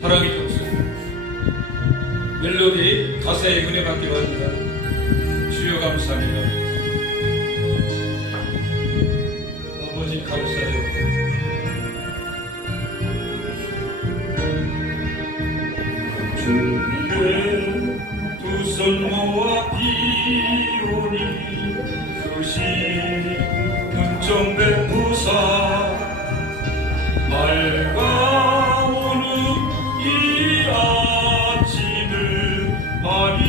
사랑의 정수 멜로디 가사에 은혜 받기 바랍니다. 주여 감사합니다. 아버지 감사해요. 주의 두 손 모아 비오니 그시 은총 베푸사 맑아오는 이 아침을 많이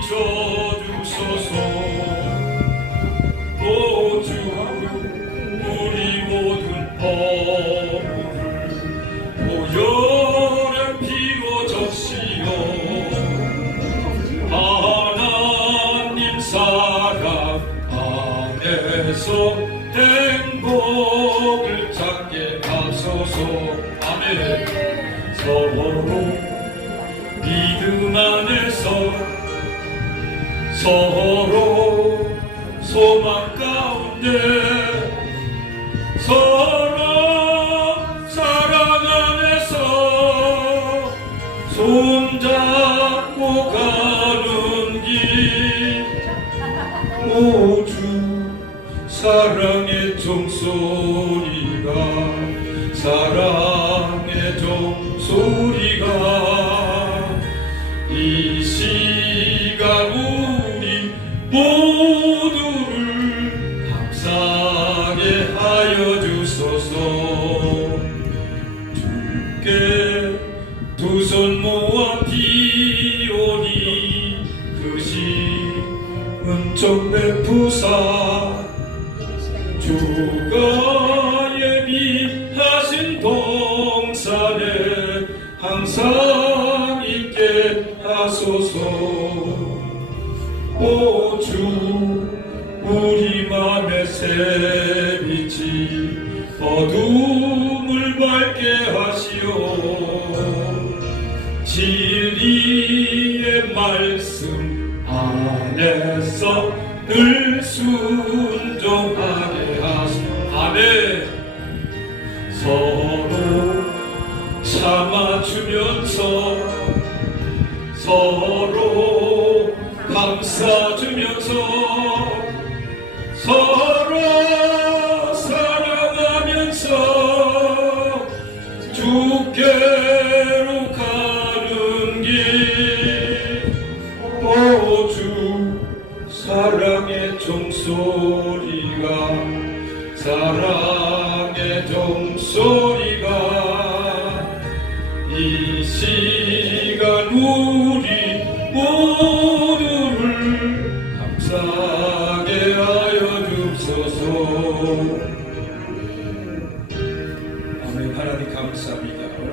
비춰주소서. 오 주 우리 모든 허물을 오열에 피워 적시어 하나님 사랑 안에서 행복을 찾게 하소서. 아멘. 서로 믿음 안에서 서로 소망 가운데 서로 사랑 안에서 손잡고 가는 길. 오 주 사랑의 종소리가 사랑의 종소리가 이 시간 우리 모두를 감사하게 하여 주소서. 주께 두 손 모아 비오니 그시 은총 베푸사 주가 예비하신 동산에 항상 있게 하소서. 오 주 우리 맘의 새빛이 어둠을 밝게 하시오. 진리의 말씀 안에서 늘 순종하게 하소서. 아멘. 서로 참아주면서 서로 감싸주면서 서로 사랑하면서 주께로 가는 길. 오 주 사랑의 종소리가 사랑의 종소리가 이 시간 우리 모두를 감사하게 하여 주소서. 아멘. 하나님 감사합니다. 오늘